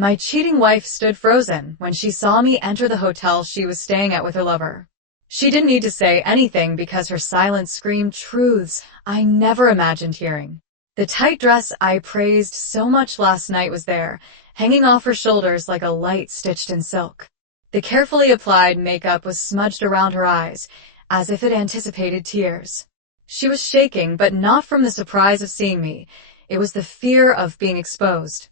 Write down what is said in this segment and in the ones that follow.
My cheating wife stood frozen when she saw me enter the hotel she was staying at with her lover. She didn't need to say anything because her silence screamed truths I never imagined hearing. The tight dress I praised so much last night was there, hanging off her shoulders like a light stitched in silk. The carefully applied makeup was smudged around her eyes, as if it anticipated tears. She was shaking, but not from the surprise of seeing me. It was the fear of being exposed.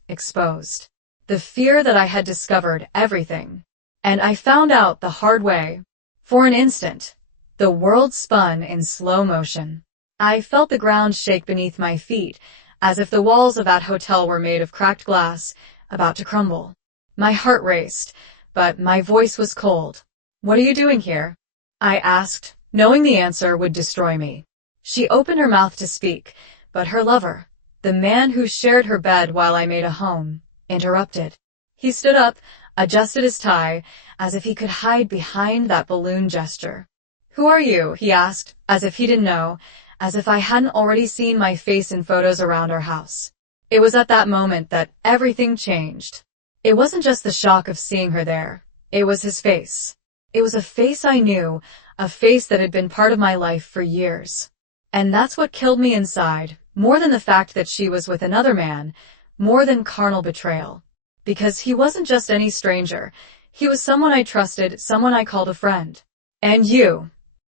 The fear that I had discovered everything. And I found out the hard way. For an instant, the world spun in slow motion. I felt the ground shake beneath my feet, as if the walls of that hotel were made of cracked glass, about to crumble. My heart raced, but my voice was cold. "What are you doing here?" I asked, knowing the answer would destroy me. She opened her mouth to speak, but her lover, the man who shared her bed while I made a home, interrupted. He stood up, adjusted his tie, as if he could hide behind that balloon gesture. "Who are you?" he asked, as if he didn't know, as if I hadn't already seen my face in photos around our house. It was at that moment that everything changed. It wasn't just the shock of seeing her there. It was his face. It was a face I knew, a face that had been part of my life for years. And that's what killed me inside, more than the fact that she was with another man, more than carnal betrayal. Because he wasn't just any stranger. He was someone I trusted, someone I called a friend. "And you."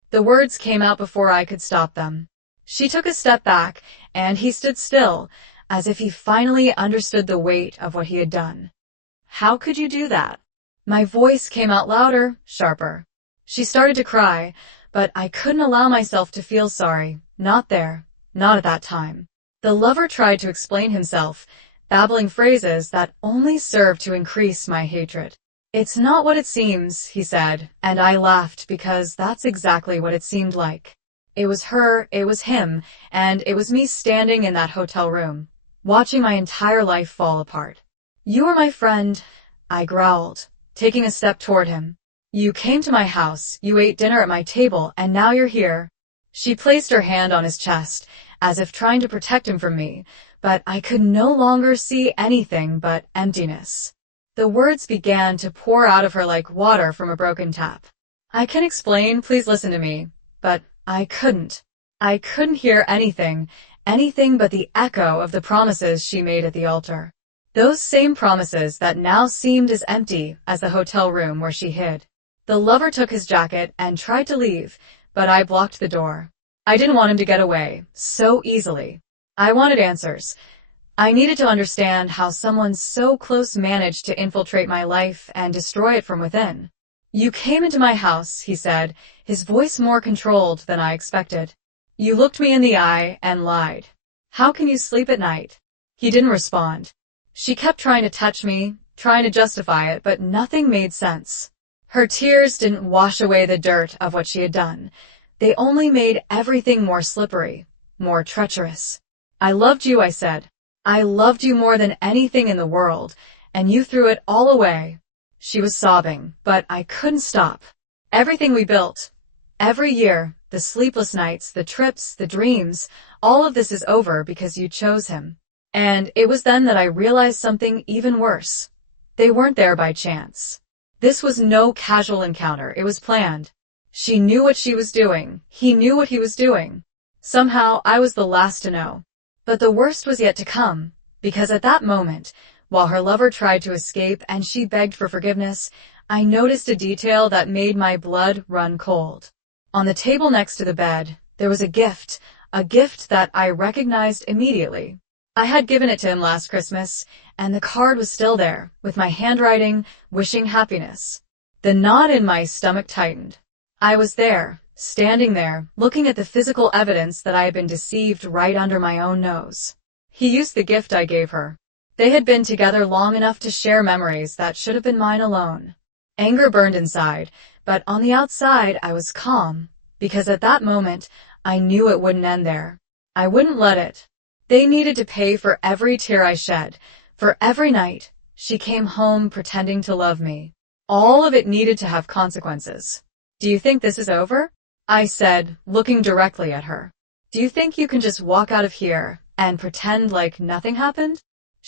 The words came out before I could stop them. She took a step back, and he stood still, as if he finally understood the weight of what he had done. "How could you do that?" My voice came out louder, sharper. She started to cry, but I couldn't allow myself to feel sorry. Not there. Not at that time. The lover tried to explain himself, babbling phrases that only served to increase my hatred. "It's not what it seems," he said, and I laughed because that's exactly what it seemed like. It was her, it was him, and it was me standing in that hotel room, watching my entire life fall apart. "You are my friend," I growled, taking a step toward him. "You came to my house, you ate dinner at my table, and now you're here." She placed her hand on his chest, as if trying to protect him from me, but I could no longer see anything but emptiness. The words began to pour out of her like water from a broken tap. "I can explain, please listen to me." But I couldn't. I couldn't hear anything but the echo of the promises she made at the altar. Those same promises that now seemed as empty as the hotel room where she hid. The lover took his jacket and tried to leave, but I blocked the door. I didn't want him to get away so easily. I wanted answers. I needed to understand how someone so close managed to infiltrate my life and destroy it from within. "You came into my house," he said, his voice more controlled than I expected. "You looked me in the eye and lied. How can you sleep at night?" He didn't respond. She kept trying to touch me, trying to justify it, but nothing made sense. Her tears didn't wash away the dirt of what she had done. They only made everything more slippery, more treacherous. "I loved you," I said. "I loved you more than anything in the world, and you threw it all away." She was sobbing, but I couldn't stop. "Everything we built, every year, the sleepless nights, the trips, the dreams, all of this is over because you chose him." And it was then that I realized something even worse. They weren't there by chance. This was no casual encounter, it was planned. She knew what she was doing. He knew what he was doing. Somehow, I was the last to know. But the worst was yet to come, because at that moment, while her lover tried to escape and she begged for forgiveness, I noticed a detail that made my blood run cold. On the table next to the bed, there was a gift that I recognized immediately. I had given it to him last Christmas, and the card was still there, with my handwriting, wishing happiness. The knot in my stomach tightened. I was there, standing there, looking at the physical evidence that I had been deceived right under my own nose. He used the gift I gave her. They had been together long enough to share memories that should have been mine alone. Anger burned inside, but on the outside I was calm, because at that moment I knew it wouldn't end there. I wouldn't let it. They needed to pay for every tear I shed, for every night she came home pretending to love me. All of it needed to have consequences. "Do you think this is over?" I said, looking directly at her. "Do you think you can just walk out of here and pretend like nothing happened?"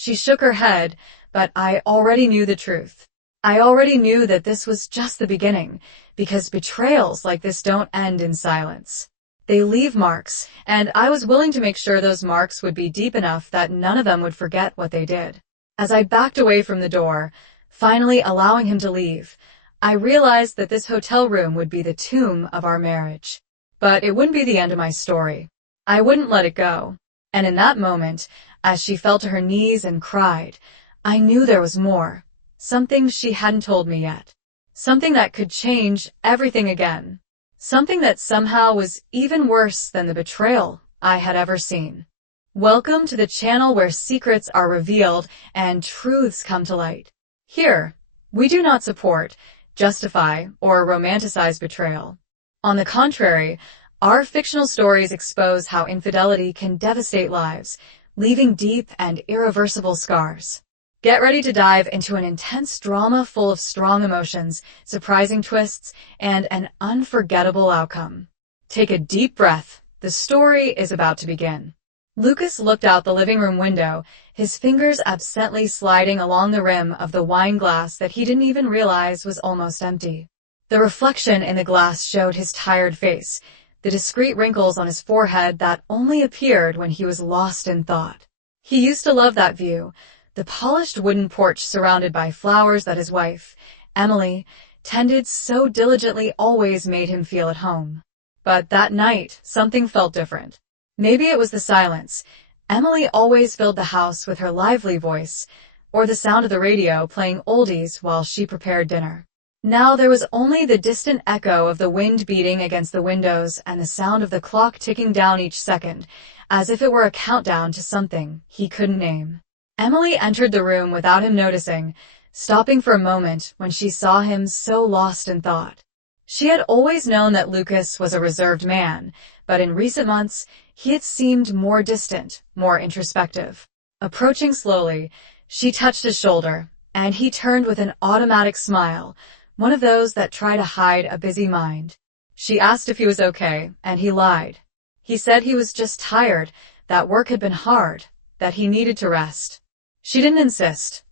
She shook her head, but I already knew the truth. I already knew that this was just the beginning, because betrayals like this don't end in silence. They leave marks, and I was willing to make sure those marks would be deep enough that none of them would forget what they did. As I backed away from the door, finally allowing him to leave, I realized that this hotel room would be the tomb of our marriage. But it wouldn't be the end of my story. I wouldn't let it go. And in that moment, as she fell to her knees and cried, I knew there was more. Something she hadn't told me yet. Something that could change everything again. Something that somehow was even worse than the betrayal I had ever seen. Welcome to the channel where secrets are revealed and truths come to light. Here, we do not support, justify, or romanticize betrayal. On the contrary, our fictional stories expose how infidelity can devastate lives, leaving deep and irreversible scars. Get ready to dive into an intense drama full of strong emotions, surprising twists, and an unforgettable outcome. Take a deep breath. The story is about to begin. Lucas looked out the living room window, his fingers absently sliding along the rim of the wine glass that he didn't even realize was almost empty. The reflection in the glass showed his tired face, the discreet wrinkles on his forehead that only appeared when he was lost in thought. He used to love that view, the polished wooden porch surrounded by flowers that his wife, Emily, tended so diligently always made him feel at home. But that night, something felt different. Maybe it was the silence. Emily always filled the house with her lively voice, or the sound of the radio playing oldies while she prepared dinner. Now there was only the distant echo of the wind beating against the windows and the sound of the clock ticking down each second, as if it were a countdown to something he couldn't name. Emily entered the room without him noticing, stopping for a moment when she saw him so lost in thought. She had always known that Lucas was a reserved man, but in recent months, he had seemed more distant, more introspective. Approaching slowly, she touched his shoulder, and he turned with an automatic smile, one of those that try to hide a busy mind. She asked if he was okay, and he lied. He said he was just tired, that work had been hard, that he needed to rest. She didn't insist.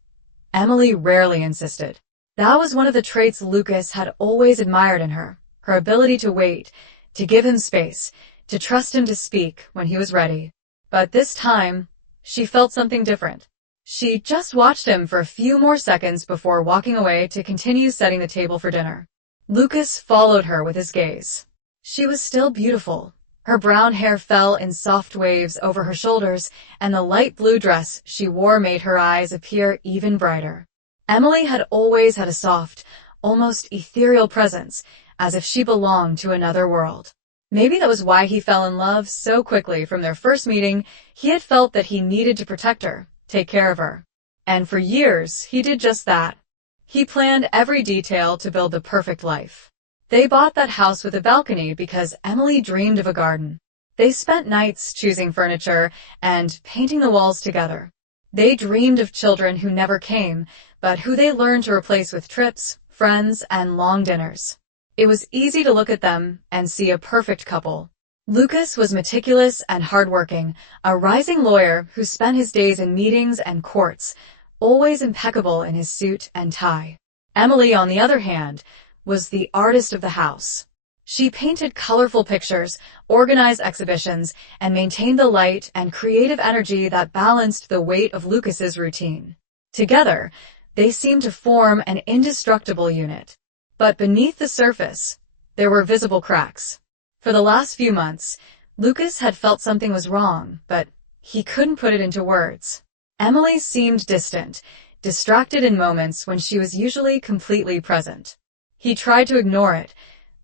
Emily rarely insisted. That was one of the traits Lucas had always admired in her, her ability to wait, to give him space, to trust him to speak when he was ready. But this time, she felt something different. She just watched him for a few more seconds before walking away to continue setting the table for dinner. Lucas followed her with his gaze. She was still beautiful. Her brown hair fell in soft waves over her shoulders, and the light blue dress she wore made her eyes appear even brighter. Emily had always had a soft, almost ethereal presence, as if she belonged to another world. Maybe that was why he fell in love so quickly from their first meeting. He had felt that he needed to protect her, take care of her. And for years, he did just that. He planned every detail to build the perfect life. They bought that house with a balcony because Emily dreamed of a garden. They spent nights choosing furniture and painting the walls together. They dreamed of children who never came, but who they learned to replace with trips, friends, and long dinners. It was easy to look at them and see a perfect couple. Lucas was meticulous and hardworking, a rising lawyer who spent his days in meetings and courts, always impeccable in his suit and tie. Emily, on the other hand, was the artist of the house. She painted colorful pictures, organized exhibitions, and maintained the light and creative energy that balanced the weight of Lucas's routine. Together, they seemed to form an indestructible unit. But beneath the surface, there were visible cracks. For the last few months, Lucas had felt something was wrong, but he couldn't put it into words. Emily seemed distant, distracted in moments when she was usually completely present. He tried to ignore it,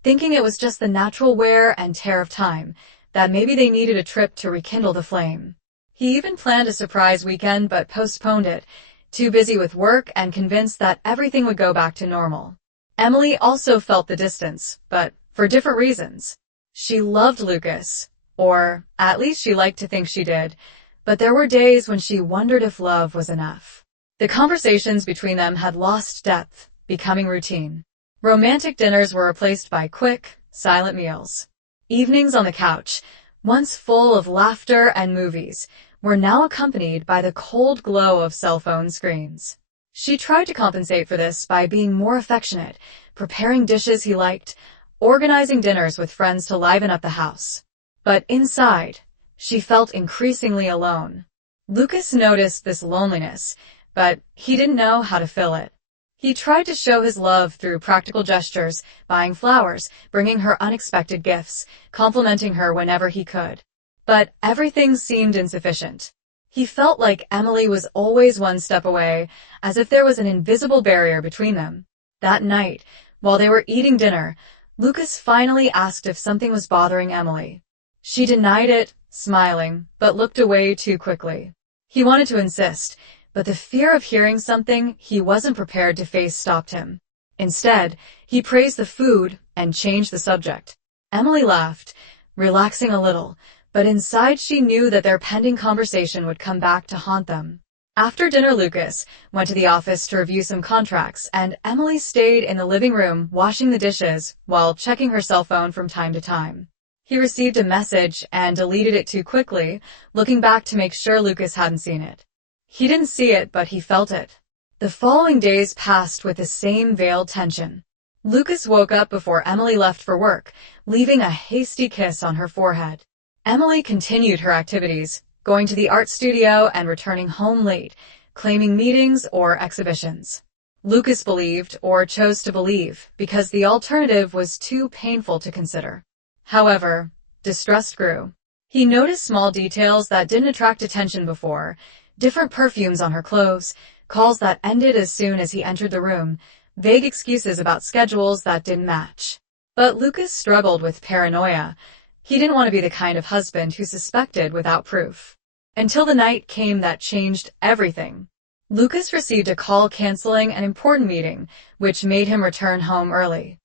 thinking it was just the natural wear and tear of time, that maybe they needed a trip to rekindle the flame. He even planned a surprise weekend but postponed it, too busy with work and convinced that everything would go back to normal. Emily also felt the distance, but for different reasons. She loved Lucas, or at least she liked to think she did, but there were days when she wondered if love was enough. The conversations between them had lost depth, becoming routine. Romantic dinners were replaced by quick, silent meals. Evenings on the couch, once full of laughter and movies, were now accompanied by the cold glow of cell phone screens. She tried to compensate for this by being more affectionate, preparing dishes he liked, organizing dinners with friends to liven up the house. But inside, she felt increasingly alone. Lucas noticed this loneliness, but he didn't know how to fill it. He tried to show his love through practical gestures, buying flowers, bringing her unexpected gifts, complimenting her whenever he could. But everything seemed insufficient. He felt like Emily was always one step away, as if there was an invisible barrier between them. That night, while they were eating dinner, Lucas finally asked if something was bothering Emily. She denied it, smiling, but looked away too quickly. He wanted to insist, but the fear of hearing something he wasn't prepared to face stopped him. Instead, he praised the food and changed the subject. Emily laughed, relaxing a little, but inside she knew that their pending conversation would come back to haunt them. After dinner, Lucas went to the office to review some contracts, and Emily stayed in the living room washing the dishes while checking her cell phone from time to time. He received a message and deleted it too quickly, looking back to make sure Lucas hadn't seen it. He didn't see it, but he felt it. The following days passed with the same veiled tension. Lucas woke up before Emily left for work, leaving a hasty kiss on her forehead. Emily continued her activities, going to the art studio and returning home late, claiming meetings or exhibitions. Lucas believed, or chose to believe, because the alternative was too painful to consider. However, distrust grew. He noticed small details that didn't attract attention before, different perfumes on her clothes, calls that ended as soon as he entered the room, vague excuses about schedules that didn't match. But Lucas struggled with paranoia. He didn't want to be the kind of husband who suspected without proof. Until the night came that changed everything. Lucas received a call canceling an important meeting, which made him return home early.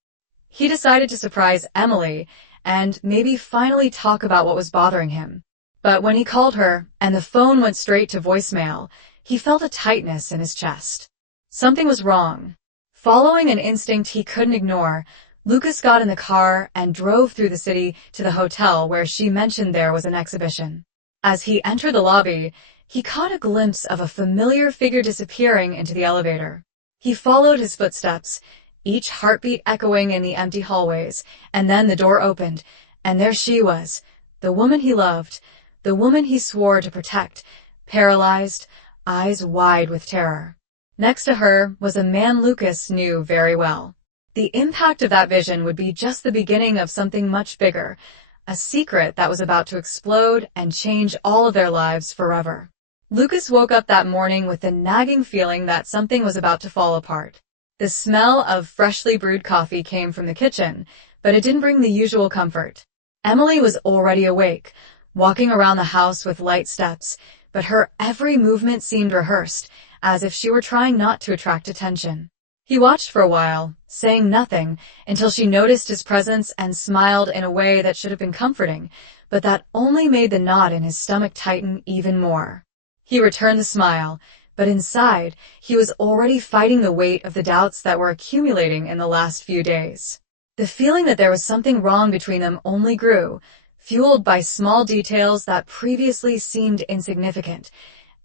He decided to surprise Emily and maybe finally talk about what was bothering him. But when he called her and the phone went straight to voicemail, he felt a tightness in his chest. Something was wrong. Following an instinct he couldn't ignore, Lucas got in the car and drove through the city to the hotel where she mentioned there was an exhibition. As he entered the lobby, he caught a glimpse of a familiar figure disappearing into the elevator. He followed his footsteps, each heartbeat echoing in the empty hallways, and then the door opened, and there she was, the woman he loved, the woman he swore to protect, paralyzed, eyes wide with terror. Next to her was a man Lucas knew very well. The impact of that vision would be just the beginning of something much bigger, a secret that was about to explode and change all of their lives forever. Lucas woke up that morning with the nagging feeling that something was about to fall apart. The smell of freshly brewed coffee came from the kitchen, but it didn't bring the usual comfort. Emily was already awake, walking around the house with light steps, but her every movement seemed rehearsed, as if she were trying not to attract attention. He watched for a while, saying nothing, until she noticed his presence and smiled in a way that should have been comforting, but that only made the knot in his stomach tighten even more. He returned the smile, but inside, he was already fighting the weight of the doubts that were accumulating in the last few days. The feeling that there was something wrong between them only grew, fueled by small details that previously seemed insignificant.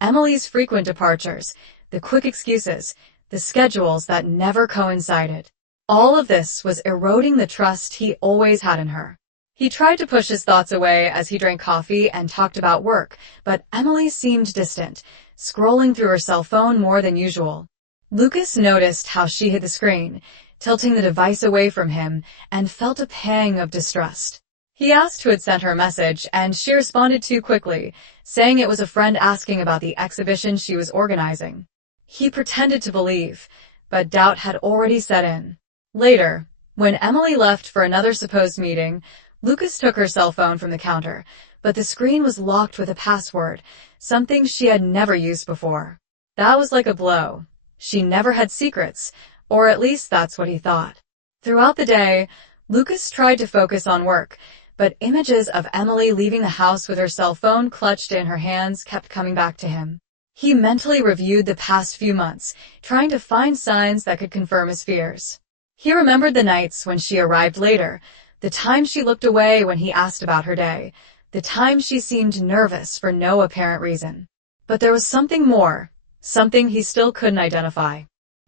Emily's frequent departures, the quick excuses, the schedules that never coincided. All of this was eroding the trust he always had in her. He tried to push his thoughts away as he drank coffee and talked about work, but Emily seemed distant, scrolling through her cell phone more than usual. Lucas noticed how she hid the screen, tilting the device away from him, and felt a pang of distrust. He asked who had sent her a message, and she responded too quickly, saying it was a friend asking about the exhibition she was organizing. He pretended to believe, but doubt had already set in. Later, when Emily left for another supposed meeting, Lucas took her cell phone from the counter, but the screen was locked with a password, something she had never used before. That was like a blow. She never had secrets, or at least that's what he thought. Throughout the day, Lucas tried to focus on work, but images of Emily leaving the house with her cell phone clutched in her hands kept coming back to him. He mentally reviewed the past few months, trying to find signs that could confirm his fears. He remembered the nights when she arrived later, the time she looked away when he asked about her day, The times she seemed nervous for no apparent reason. But there was something more, something he still couldn't identify.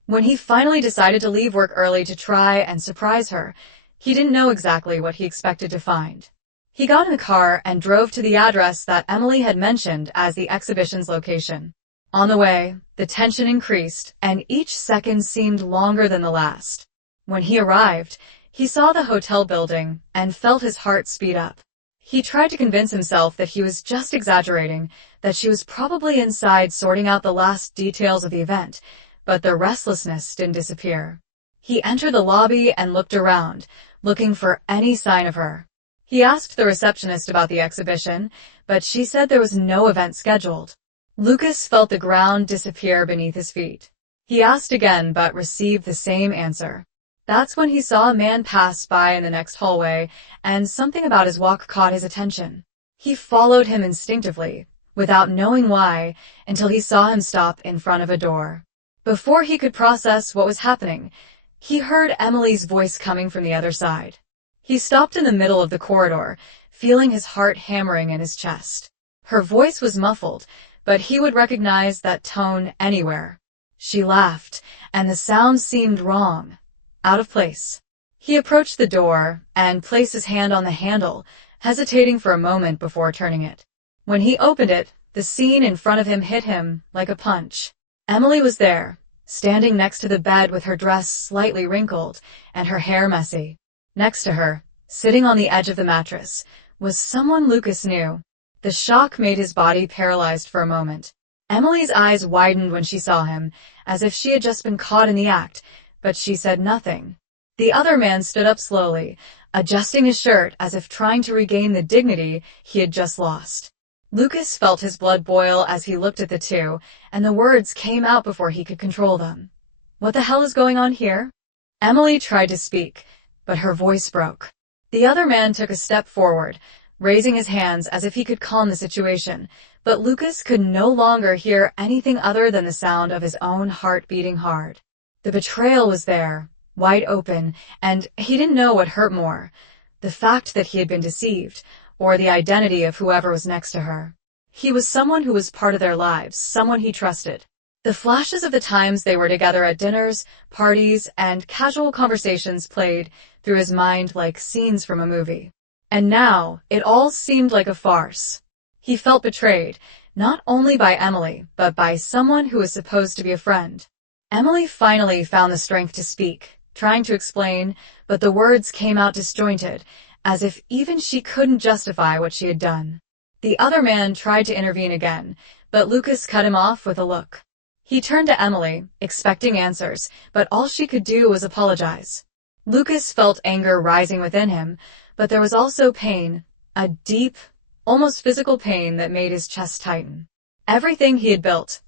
When he finally decided to leave work early to try and surprise her, he didn't know exactly what he expected to find. He got in the car and drove to the address that Emily had mentioned as the exhibition's location. On the way, the tension increased, and each second seemed longer than the last. When he arrived, he saw the hotel building and felt his heart speed up. He tried to convince himself that he was just exaggerating, that she was probably inside sorting out the last details of the event, but the restlessness didn't disappear. He entered the lobby and looked around, looking for any sign of her. He asked the receptionist about the exhibition, but she said there was no event scheduled. Lucas felt the ground disappear beneath his feet. He asked again, but received the same answer. That's when he saw a man pass by in the next hallway, and something about his walk caught his attention. He followed him instinctively, without knowing why, until he saw him stop in front of a door. Before he could process what was happening, he heard Emily's voice coming from the other side. He stopped in the middle of the corridor, feeling his heart hammering in his chest. Her voice was muffled, but he would recognize that tone anywhere. She laughed, and the sound seemed wrong, out of place. He approached the door and placed his hand on the handle, hesitating for a moment before turning it. When he opened it, the scene in front of him hit him like a punch. Emily was there, standing next to the bed with her dress slightly wrinkled and her hair messy. Next to her, sitting on the edge of the mattress, was someone Lucas knew. The shock made his body paralyzed for a moment. Emily's eyes widened when she saw him, as if she had just been caught in the act, but she said nothing. The other man stood up slowly, adjusting his shirt as if trying to regain the dignity he had just lost. Lucas felt his blood boil as he looked at the two, and the words came out before he could control them. "What the hell is going on here?" Emily tried to speak, but her voice broke. The other man took a step forward, raising his hands as if he could calm the situation, but Lucas could no longer hear anything other than the sound of his own heart beating hard. The betrayal was there, wide open, and he didn't know what hurt more, the fact that he had been deceived, or the identity of whoever was next to her. He was someone who was part of their lives, someone he trusted. The flashes of the times they were together at dinners, parties, and casual conversations played through his mind like scenes from a movie. And now, it all seemed like a farce. He felt betrayed, not only by Emily, but by someone who was supposed to be a friend. Emily finally found the strength to speak, trying to explain, but the words came out disjointed, as if even she couldn't justify what she had done. The other man tried to intervene again, but Lucas cut him off with a look. He turned to Emily, expecting answers, but all she could do was apologize. Lucas felt anger rising within him, but there was also pain, a deep, almost physical pain that made his chest tighten. Everything he had built,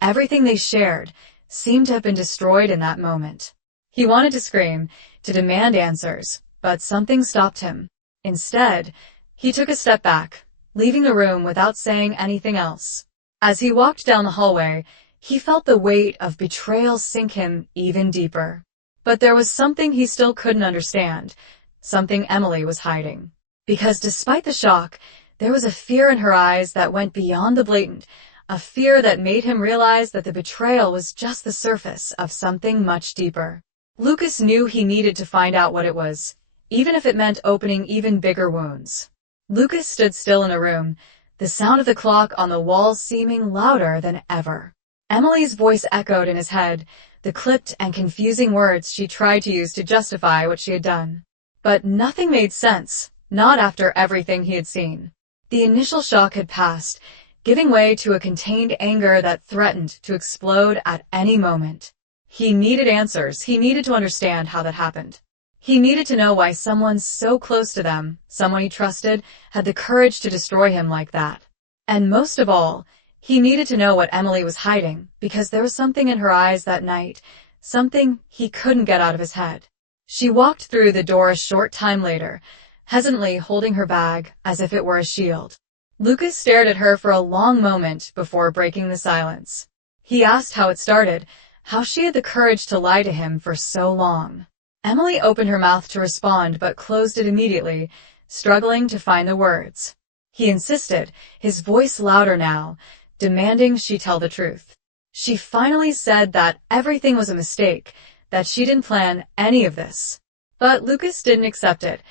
everything they shared, seemed to have been destroyed in that moment. He wanted to scream, to demand answers, but something stopped him. Instead, he took a step back, leaving the room without saying anything else. As he walked down the hallway, he felt the weight of betrayal sink him even deeper. But there was something he still couldn't understand, something Emily was hiding. Because despite the shock, there was a fear in her eyes that went beyond the blatant, a fear that made him realize that the betrayal was just the surface of something much deeper. Lucas knew he needed to find out what it was, even if it meant opening even bigger wounds. Lucas stood still in the room, the sound of the clock on the wall seeming louder than ever. Emily's voice echoed in his head, the clipped and confusing words she tried to use to justify what she had done. But nothing made sense, not after everything he had seen. The initial shock had passed, giving way to a contained anger that threatened to explode at any moment. He needed answers. He needed to understand how that happened. He needed to know why someone so close to them, someone he trusted, had the courage to destroy him like that. And most of all, he needed to know what Emily was hiding, because there was something in her eyes that night, something he couldn't get out of his head. She walked through the door a short time later, hesitantly holding her bag as if it were a shield. Lucas stared at her for a long moment before breaking the silence. He asked how it started, how she had the courage to lie to him for so long. Emily opened her mouth to respond but closed it immediately, struggling to find the words. He insisted, his voice louder now, demanding she tell the truth. She finally said that everything was a mistake, that she didn't plan any of this. But Lucas didn't accept it.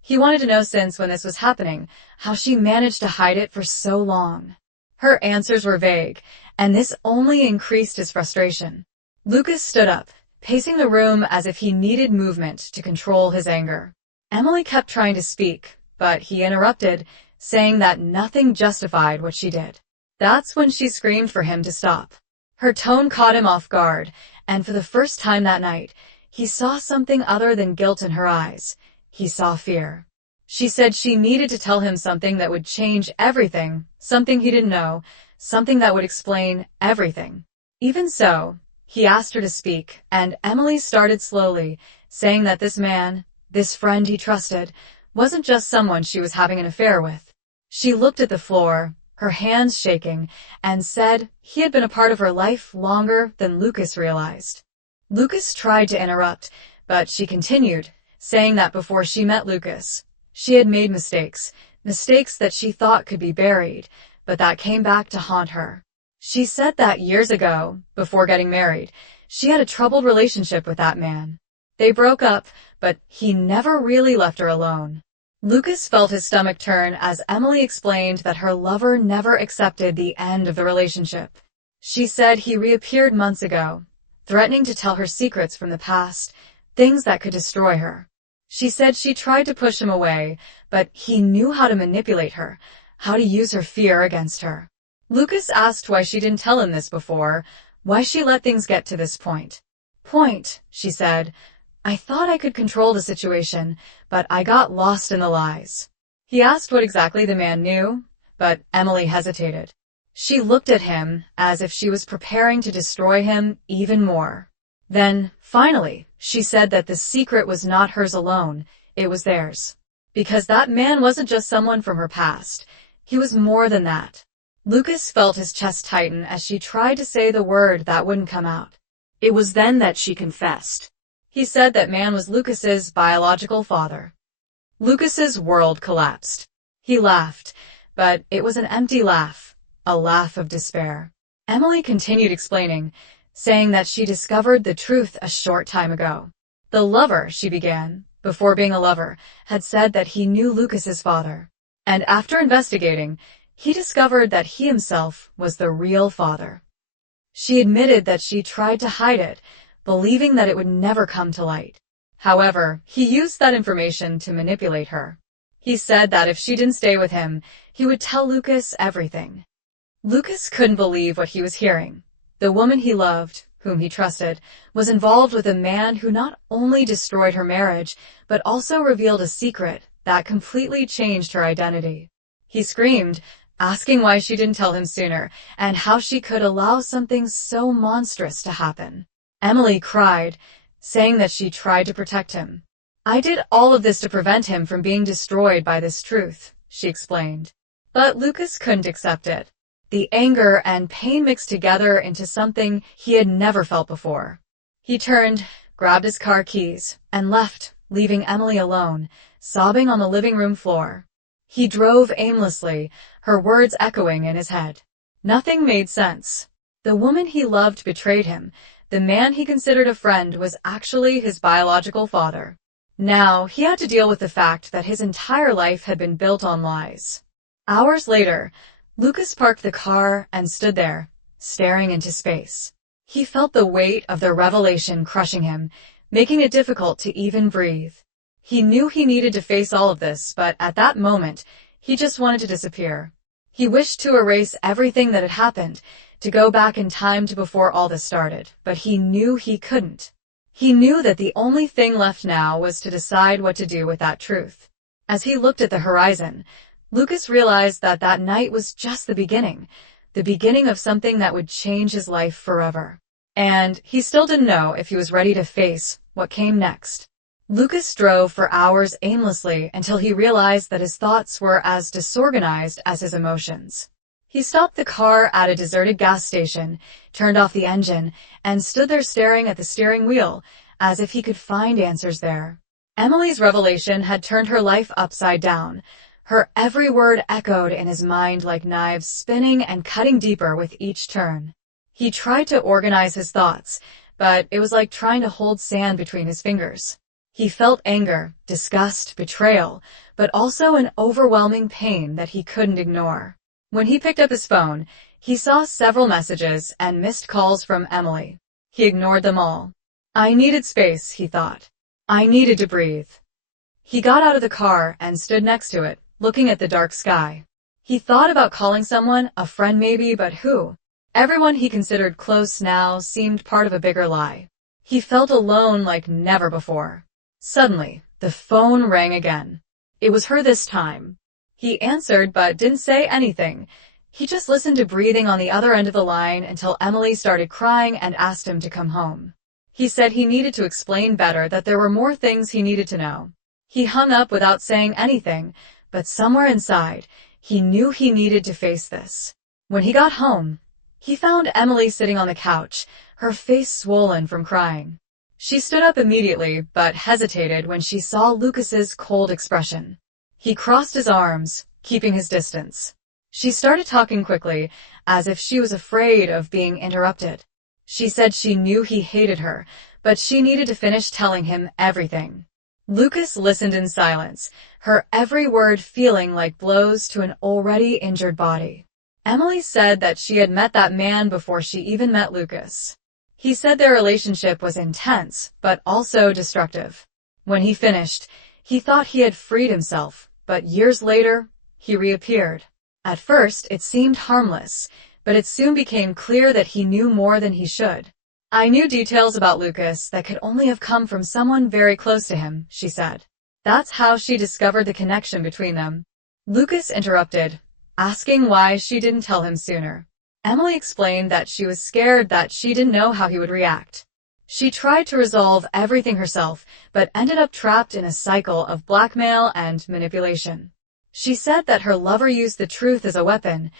He wanted to know since when this was happening, how she managed to hide it for so long. Her answers were vague, and this only increased his frustration. Lucas stood up, pacing the room as if he needed movement to control his anger. Emily kept trying to speak, but he interrupted, saying that nothing justified what she did. That's when she screamed for him to stop. Her tone caught him off guard, and for the first time that night, he saw something other than guilt in her eyes. He saw fear. She said she needed to tell him something that would change everything, something he didn't know, something that would explain everything. Even so, he asked her to speak, and Emily started slowly, saying that this man, this friend he trusted, wasn't just someone she was having an affair with. She looked at the floor, her hands shaking, and said he had been a part of her life longer than Lucas realized. Lucas tried to interrupt, but she continued, saying that before she met Lucas, she had made mistakes, mistakes that she thought could be buried, but that came back to haunt her. She said that years ago, before getting married, she had a troubled relationship with that man. They broke up, but he never really left her alone. Lucas felt his stomach turn as Emily explained that her lover never accepted the end of the relationship. She said he reappeared months ago, threatening to tell her secrets from the past, things that could destroy her. She said she tried to push him away, but he knew how to manipulate her, how to use her fear against her. Lucas asked why she didn't tell him this before, why she let things get to this point. She said, I thought I could control the situation, but I got lost in the lies. He asked what exactly the man knew, but Emily hesitated. She looked at him as if she was preparing to destroy him even more. Then, finally, she said that the secret was not hers alone, it was theirs. Because that man wasn't just someone from her past. He was more than that. Lucas felt his chest tighten as she tried to say the word that wouldn't come out. It was then that she confessed. He said that man was Lucas's biological father. Lucas's world collapsed. He laughed, but it was an empty laugh, a laugh of despair. Emily continued explaining, saying that she discovered the truth a short time ago. The lover, she began, before being a lover, had said that he knew Lucas's father. And after investigating, he discovered that he himself was the real father. She admitted that she tried to hide it, believing that it would never come to light. However, he used that information to manipulate her. He said that if she didn't stay with him, he would tell Lucas everything. Lucas couldn't believe what he was hearing. The woman he loved, whom he trusted, was involved with a man who not only destroyed her marriage, but also revealed a secret that completely changed her identity. He screamed, asking why she didn't tell him sooner, and how she could allow something so monstrous to happen. Emily cried, saying that she tried to protect him. I did all of this to prevent him from being destroyed by this truth, she explained. But Lucas couldn't accept it. The anger and pain mixed together into something he had never felt before. He turned, grabbed his car keys, and left, leaving Emily alone, sobbing on the living room floor. He drove aimlessly, her words echoing in his head. Nothing made sense. The woman he loved betrayed him. The man he considered a friend was actually his biological father. Now, he had to deal with the fact that his entire life had been built on lies. Hours later, Lucas parked the car and stood there, staring into space. He felt the weight of the revelation crushing him, making it difficult to even breathe. He knew he needed to face all of this, but at that moment, he just wanted to disappear. He wished to erase everything that had happened, to go back in time to before all this started, but he knew he couldn't. He knew that the only thing left now was to decide what to do with that truth. As he looked at the horizon, Lucas realized that that night was just the beginning of something that would change his life forever. And he still didn't know if he was ready to face what came next. Lucas drove for hours aimlessly until he realized that his thoughts were as disorganized as his emotions. He stopped the car at a deserted gas station, turned off the engine, and stood there staring at the steering wheel, as if he could find answers there. Emily's revelation had turned her life upside down. Her every word echoed in his mind like knives spinning and cutting deeper with each turn. He tried to organize his thoughts, but it was like trying to hold sand between his fingers. He felt anger, disgust, betrayal, but also an overwhelming pain that he couldn't ignore. When he picked up his phone, he saw several messages and missed calls from Emily. He ignored them all. I needed space, he thought. I needed to breathe. He got out of the car and stood next to it, looking at the dark sky. He thought about calling someone, a friend maybe, but who? Everyone he considered close now seemed part of a bigger lie. He felt alone like never before. Suddenly, the phone rang again. It was her this time. He answered but didn't say anything. He just listened to breathing on the other end of the line until Emily started crying and asked him to come home. He said he needed to explain better that there were more things he needed to know. He hung up without saying anything, but somewhere inside, he knew he needed to face this. When he got home, he found Emily sitting on the couch, her face swollen from crying. She stood up immediately, but hesitated when she saw Lucas's cold expression. He crossed his arms, keeping his distance. She started talking quickly, as if she was afraid of being interrupted. She said she knew he hated her, but she needed to finish telling him everything. Lucas listened in silence, her every word feeling like blows to an already injured body. Emily said that she had met that man before she even met Lucas. He said their relationship was intense, but also destructive. When he finished, he thought he had freed himself, but years later, he reappeared. At first, it seemed harmless, but it soon became clear that he knew more than he should. I knew details about Lucas that could only have come from someone very close to him, she said. That's how she discovered the connection between them. Lucas interrupted, asking why she didn't tell him sooner. Emily explained that she was scared that she didn't know how he would react. She tried to resolve everything herself, but ended up trapped in a cycle of blackmail and manipulation. She said that her lover used the truth as a weapon,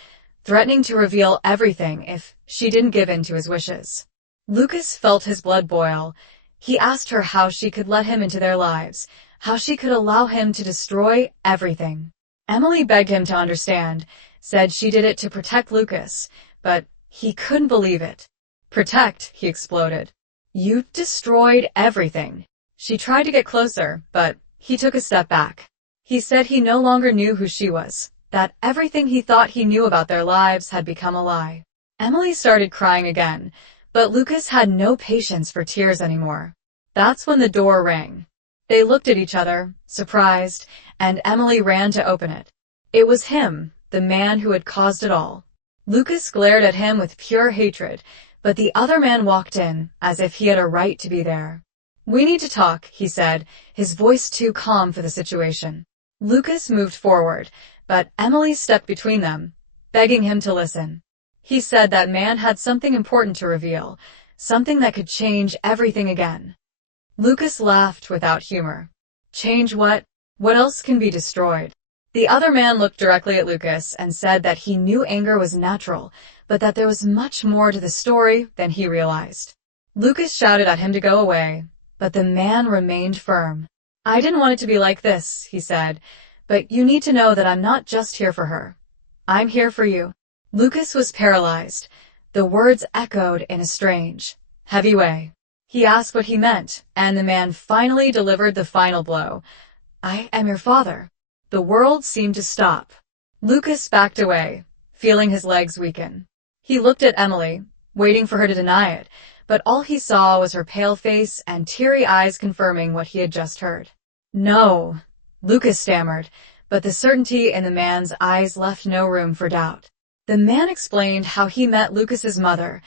threatening to reveal everything if she didn't give in to his wishes. Lucas felt his blood boil. He asked her how she could let him into their lives, how she could allow him to destroy everything. Emily begged him to understand, said she did it to protect Lucas, but he couldn't believe it. Protect, he exploded. You destroyed everything. She tried to get closer, but he took a step back. He said he no longer knew who she was, that everything he thought he knew about their lives had become a lie. Emily started crying again, but Lucas had no patience for tears anymore. That's when the door rang. They looked at each other, surprised, and Emily ran to open it. It was him, the man who had caused it all. Lucas glared at him with pure hatred, but the other man walked in, as if he had a right to be there. We need to talk, he said, his voice too calm for the situation. Lucas moved forward, but Emily stepped between them, begging him to listen. He said that man had something important to reveal, something that could change everything again. Lucas laughed without humor. Change what? What else can be destroyed? The other man looked directly at Lucas and said that he knew anger was natural, but that there was much more to the story than he realized. Lucas shouted at him to go away, but the man remained firm. I didn't want it to be like this, he said, but you need to know that I'm not just here for her. I'm here for you. Lucas was paralyzed. The words echoed in a strange, heavy way. He asked what he meant, and the man finally delivered the final blow. I am your father. The world seemed to stop. Lucas backed away, feeling his legs weaken. He looked at Emily, waiting for her to deny it, but all he saw was her pale face and teary eyes confirming what he had just heard. No, Lucas stammered, but the certainty in the man's eyes left no room for doubt. The man explained how he met Lucas's mother.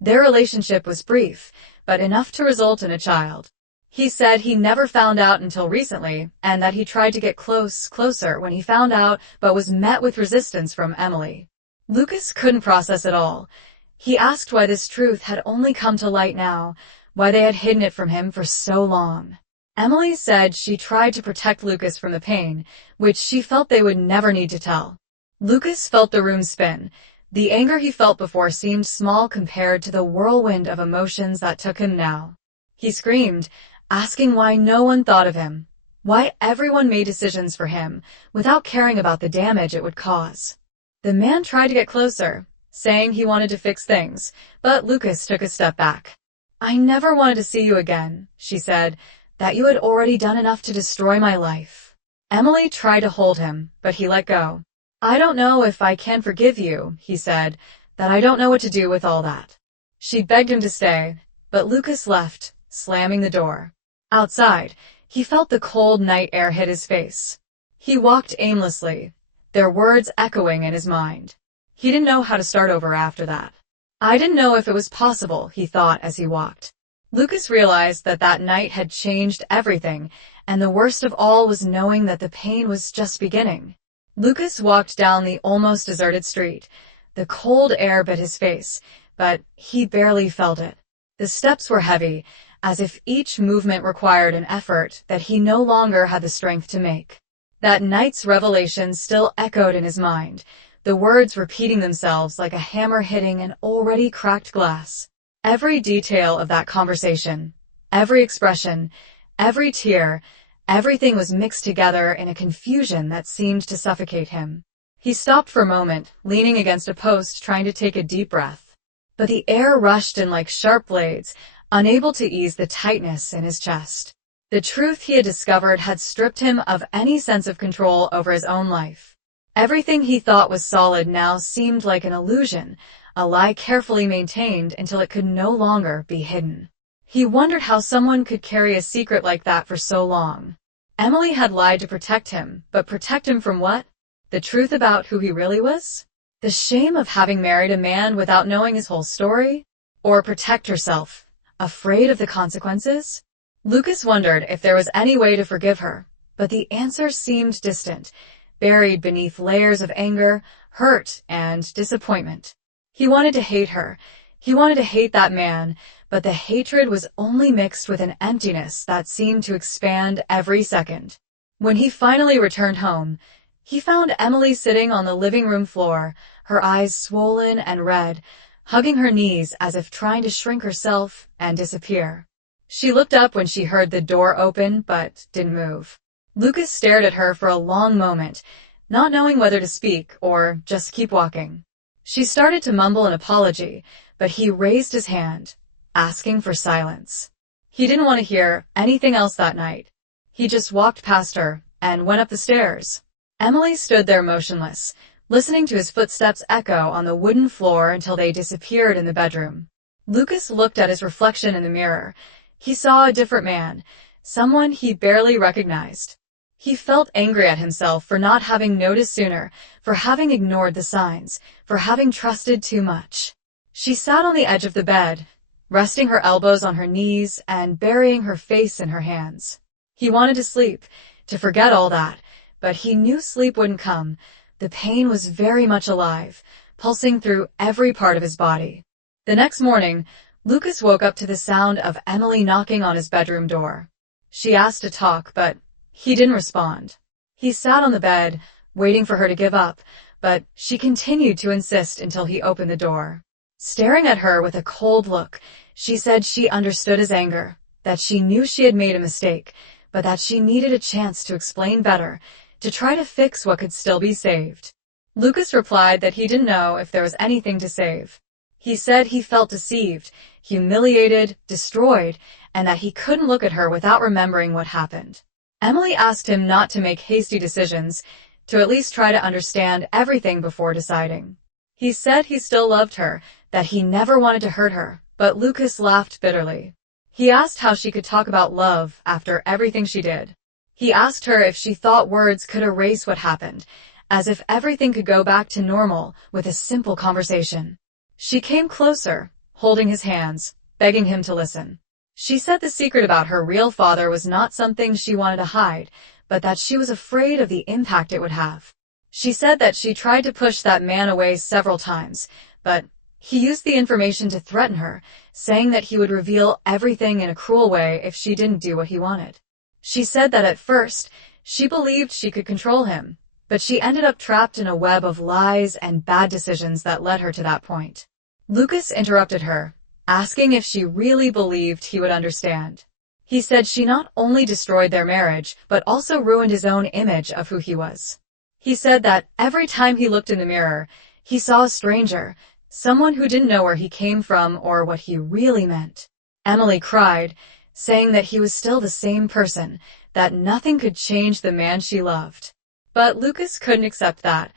Their relationship was brief, but enough to result in a child. He said he never found out until recently, and that he tried to get closer when he found out, but was met with resistance from Emily. Lucas couldn't process it all. He asked why this truth had only come to light now, why they had hidden it from him for so long. Emily said she tried to protect Lucas from the pain, which she felt they would never need to tell. Lucas felt the room spin. The anger he felt before seemed small compared to the whirlwind of emotions that took him now. He screamed, asking why no one thought of him. Why everyone made decisions for him without caring about the damage it would cause. The man tried to get closer, saying he wanted to fix things, but Lucas took a step back. "I never wanted to see you again," she said, "that you had already done enough to destroy my life." Emily tried to hold him, but he let go. "I don't know if I can forgive you," he said, "that I don't know what to do with all that." She begged him to stay, but Lucas left, slamming the door. Outside, he felt the cold night air hit his face. He walked aimlessly, their words echoing in his mind. He didn't know how to start over after that. "I didn't know if it was possible," he thought as he walked. Lucas realized that that night had changed everything, and the worst of all was knowing that the pain was just beginning. Lucas walked down the almost deserted street. The cold air bit his face, but he barely felt it. The steps were heavy, as if each movement required an effort that he no longer had the strength to make. That night's revelation still echoed in his mind, the words repeating themselves like a hammer hitting an already cracked glass. Every detail of that conversation, every expression, every tear, everything was mixed together in a confusion that seemed to suffocate him. He stopped for a moment, leaning against a post, trying to take a deep breath. But the air rushed in like sharp blades, unable to ease the tightness in his chest. The truth he had discovered had stripped him of any sense of control over his own life. Everything he thought was solid now seemed like an illusion, a lie carefully maintained until it could no longer be hidden. He wondered how someone could carry a secret like that for so long. Emily had lied to protect him, but protect him from what? The truth about who he really was? The shame of having married a man without knowing his whole story? Or protect herself, afraid of the consequences? Lucas wondered if there was any way to forgive her, but the answer seemed distant, buried beneath layers of anger, hurt, and disappointment. He wanted to hate her. He wanted to hate that man, but the hatred was only mixed with an emptiness that seemed to expand every second. When he finally returned home, he found Emily sitting on the living room floor, her eyes swollen and red, hugging her knees as if trying to shrink herself and disappear. She looked up when she heard the door open, but didn't move. Lucas stared at her for a long moment, not knowing whether to speak or just keep walking. She started to mumble an apology, but he raised his hand, asking for silence. He didn't want to hear anything else that night. He just walked past her and went up the stairs. Emily stood there motionless, listening to his footsteps echo on the wooden floor until they disappeared in the bedroom. Lucas looked at his reflection in the mirror. He saw a different man, someone he barely recognized. He felt angry at himself for not having noticed sooner, for having ignored the signs, for having trusted too much. She sat on the edge of the bed, resting her elbows on her knees and burying her face in her hands. He wanted to sleep, to forget all that, but he knew sleep wouldn't come. The pain was very much alive, pulsing through every part of his body. The next morning, Lucas woke up to the sound of Emily knocking on his bedroom door. She asked to talk, but he didn't respond. He sat on the bed, waiting for her to give up, but she continued to insist until he opened the door. Staring at her with a cold look, she said she understood his anger, that she knew she had made a mistake, but that she needed a chance to explain better, to try to fix what could still be saved. Lucas replied that he didn't know if there was anything to save. He said he felt deceived, humiliated, destroyed, and that he couldn't look at her without remembering what happened. Emily asked him not to make hasty decisions, to at least try to understand everything before deciding. He said he still loved her, that he never wanted to hurt her, but Lucas laughed bitterly. He asked how she could talk about love after everything she did. He asked her if she thought words could erase what happened, as if everything could go back to normal with a simple conversation. She came closer, holding his hands, begging him to listen. She said the secret about her real father was not something she wanted to hide, but that she was afraid of the impact it would have. She said that she tried to push that man away several times, but he used the information to threaten her, saying that he would reveal everything in a cruel way if she didn't do what he wanted. She said that at first, she believed she could control him, but she ended up trapped in a web of lies and bad decisions that led her to that point. Lucas interrupted her, asking if she really believed he would understand. He said she not only destroyed their marriage, but also ruined his own image of who he was. He said that every time he looked in the mirror, he saw a stranger, someone who didn't know where he came from or what he really meant. Emily cried, saying that he was still the same person, that nothing could change the man she loved. But Lucas couldn't accept that.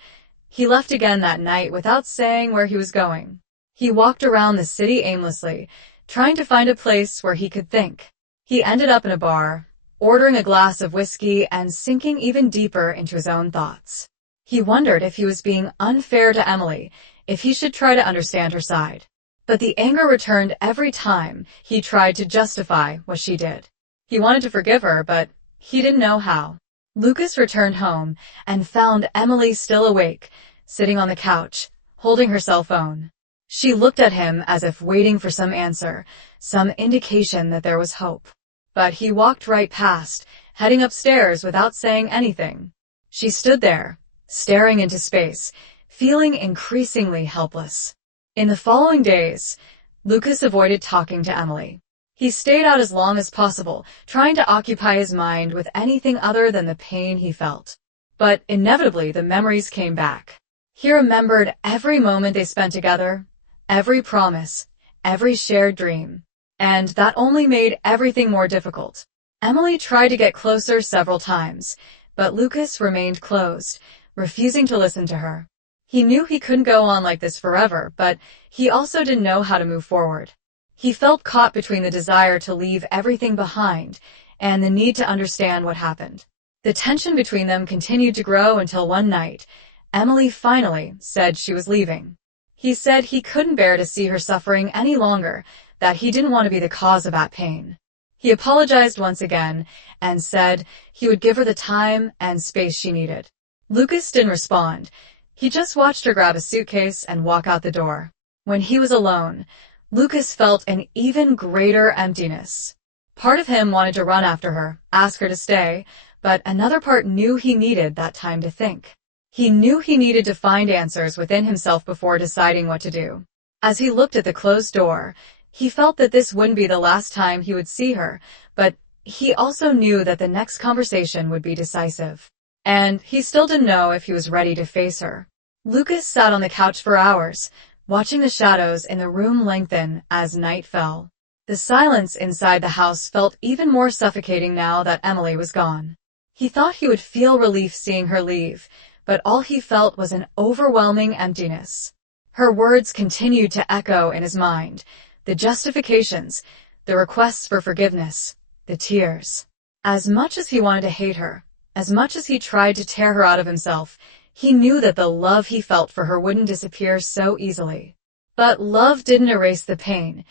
He left again that night without saying where he was going. He walked around the city aimlessly, trying to find a place where he could think. He ended up in a bar, ordering a glass of whiskey and sinking even deeper into his own thoughts. He wondered if he was being unfair to Emily, if he should try to understand her side. But the anger returned every time he tried to justify what she did. He wanted to forgive her, but he didn't know how. Lucas returned home and found Emily still awake, sitting on the couch, holding her cell phone. She looked at him as if waiting for some answer, some indication that there was hope. But he walked right past, heading upstairs without saying anything. She stood there, staring into space, feeling increasingly helpless. In the following days, Lucas avoided talking to Emily. He stayed out as long as possible, trying to occupy his mind with anything other than the pain he felt. But inevitably, the memories came back. He remembered every moment they spent together, every promise, every shared dream. And that only made everything more difficult. Emily tried to get closer several times, but Lucas remained closed, refusing to listen to her. He knew he couldn't go on like this forever, but he also didn't know how to move forward. He felt caught between the desire to leave everything behind and the need to understand what happened. The tension between them continued to grow until one night, Emily finally said she was leaving. He said he couldn't bear to see her suffering any longer, that he didn't want to be the cause of that pain. He apologized once again and said he would give her the time and space she needed. Lucas didn't respond. He just watched her grab a suitcase and walk out the door. When he was alone, Lucas felt an even greater emptiness. Part of him wanted to run after her, ask her to stay, but another part knew he needed that time to think. He knew he needed to find answers within himself before deciding what to do. As he looked at the closed door, he felt that this wouldn't be the last time he would see her, but he also knew that the next conversation would be decisive. And he still didn't know if he was ready to face her. Lucas sat on the couch for hours, watching the shadows in the room lengthen as night fell. The silence inside the house felt even more suffocating now that Emily was gone. He thought he would feel relief seeing her leave, but all he felt was an overwhelming emptiness. Her words continued to echo in his mind, the justifications, the requests for forgiveness, the tears. As much as he wanted to hate her, as much as he tried to tear her out of himself, he knew that the love he felt for her wouldn't disappear so easily. But love didn't erase the pain.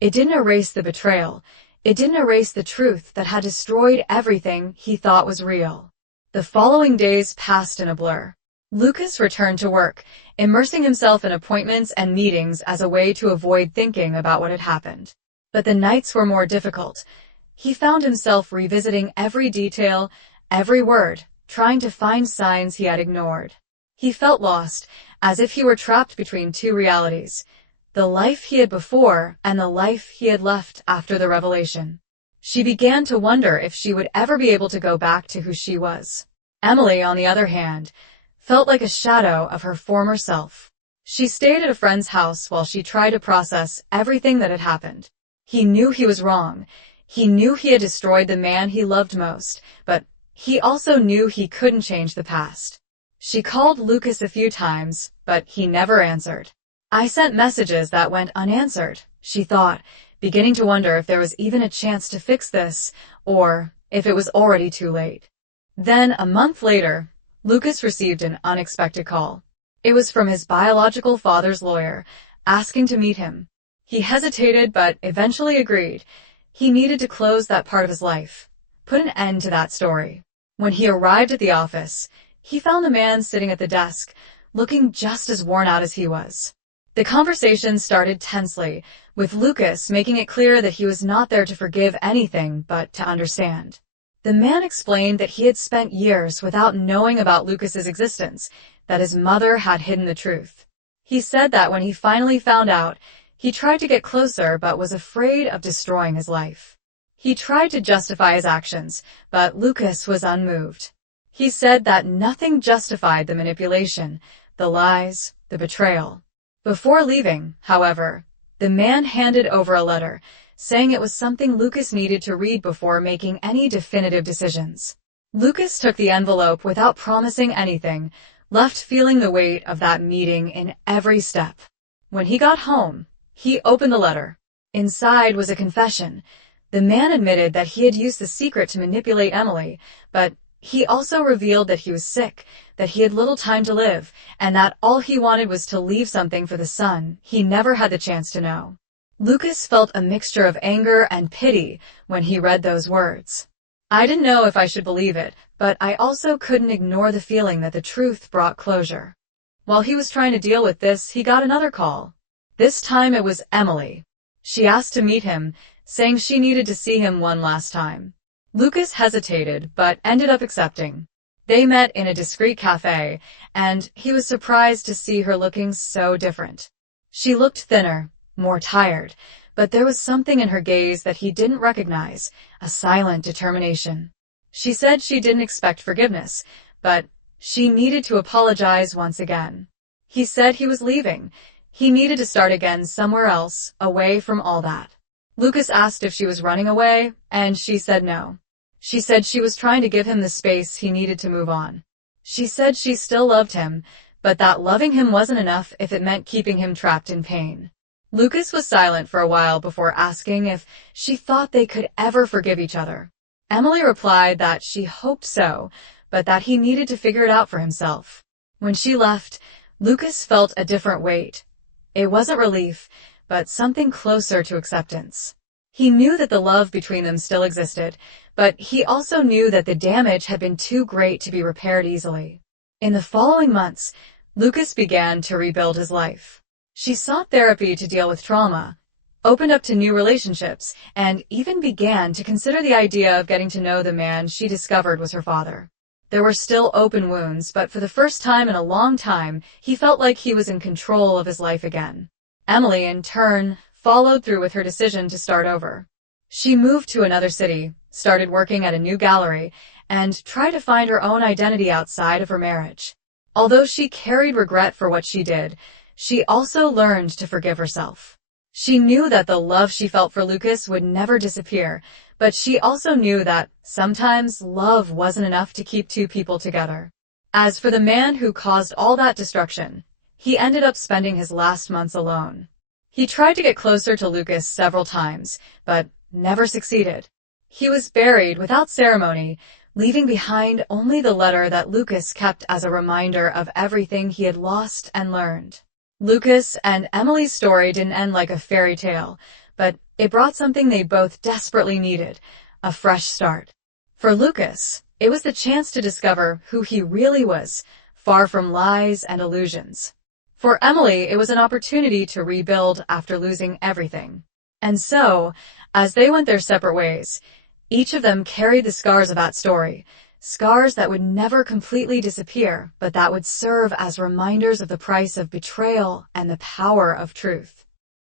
It didn't erase the betrayal. It didn't erase the truth that had destroyed everything he thought was real. The following days passed in a blur. Lucas returned to work, immersing himself in appointments and meetings as a way to avoid thinking about what had happened. But the nights were more difficult. He found himself revisiting every detail, every word, trying to find signs he had ignored. He felt lost, as if he were trapped between two realities, the life he had before and the life he had left after the revelation. She began to wonder if she would ever be able to go back to who she was. Emily, on the other hand, felt like a shadow of her former self. She stayed at a friend's house while she tried to process everything that had happened. He knew he was wrong. He knew he had destroyed the man he loved most, but he also knew he couldn't change the past. She called Lucas a few times, but he never answered. I sent messages that went unanswered, she thought, beginning to wonder if there was even a chance to fix this, or if it was already too late. Then, a month later, Lucas received an unexpected call. It was from his biological father's lawyer, asking to meet him. He hesitated, but eventually agreed. He needed to close that part of his life, put an end to that story. When he arrived at the office, he found the man sitting at the desk, looking just as worn out as he was. The conversation started tensely, with Lucas making it clear that he was not there to forgive anything but to understand. The man explained that he had spent years without knowing about Lucas's existence, that his mother had hidden the truth. He said that when he finally found out, he tried to get closer but was afraid of destroying his life. He tried to justify his actions, but Lucas was unmoved. He said that nothing justified the manipulation, the lies, the betrayal. Before leaving, however, the man handed over a letter, saying it was something Lucas needed to read before making any definitive decisions. Lucas took the envelope without promising anything, left feeling the weight of that meeting in every step. When he got home, he opened the letter. Inside was a confession. The man admitted that he had used the secret to manipulate Emily, but he also revealed that he was sick, that he had little time to live, and that all he wanted was to leave something for the son he never had the chance to know. Lucas felt a mixture of anger and pity when he read those words. I didn't know if I should believe it, but I also couldn't ignore the feeling that the truth brought closure. While he was trying to deal with this, he got another call. This time it was Emily. She asked to meet him, saying she needed to see him one last time. Lucas hesitated, but ended up accepting. They met in a discreet cafe, and he was surprised to see her looking so different. She looked thinner, more tired, but there was something in her gaze that he didn't recognize, a silent determination. She said she didn't expect forgiveness, but she needed to apologize once again. He said he was leaving. He needed to start again somewhere else, away from all that. Lucas asked if she was running away, and she said no. She said she was trying to give him the space he needed to move on. She said she still loved him, but that loving him wasn't enough if it meant keeping him trapped in pain. Lucas was silent for a while before asking if she thought they could ever forgive each other. Emily replied that she hoped so, but that he needed to figure it out for himself. When she left, Lucas felt a different weight. It wasn't relief, but something closer to acceptance. He knew that the love between them still existed, but he also knew that the damage had been too great to be repaired easily. In the following months, Lucas began to rebuild his life. She sought therapy to deal with trauma, opened up to new relationships, and even began to consider the idea of getting to know the man she discovered was her father. There were still open wounds, but for the first time in a long time, he felt like he was in control of his life again. Emily, in turn, followed through with her decision to start over. She moved to another city, started working at a new gallery, and tried to find her own identity outside of her marriage. Although she carried regret for what she did, she also learned to forgive herself. She knew that the love she felt for Lucas would never disappear, but she also knew that sometimes love wasn't enough to keep two people together. As for the man who caused all that destruction, he ended up spending his last months alone. He tried to get closer to Lucas several times, but never succeeded. He was buried without ceremony, leaving behind only the letter that Lucas kept as a reminder of everything he had lost and learned. Lucas and Emily's story didn't end like a fairy tale, but it brought something they both desperately needed, a fresh start. For Lucas, it was the chance to discover who he really was, far from lies and illusions. For Emily, it was an opportunity to rebuild after losing everything. And so, as they went their separate ways, each of them carried the scars of that story, scars that would never completely disappear, but that would serve as reminders of the price of betrayal and the power of truth.